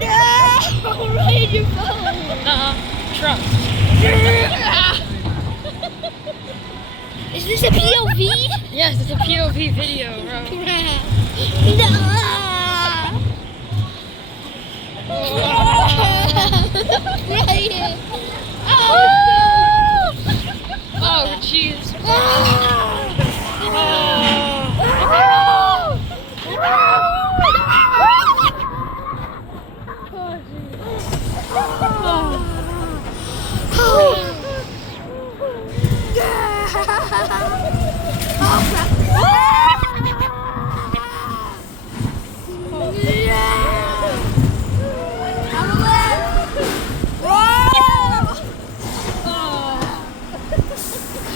No! Right in your phone! Trump. Is this a POV? Yes, it's a POV video, bro. Right here. Oh, jeez.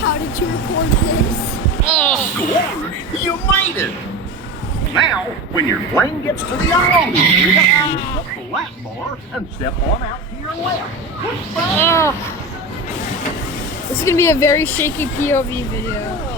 How did you record this? Good, you made it! Now, when your plane gets to the auto, you up the lap bar and step on out to your left. This is gonna be a very shaky POV video.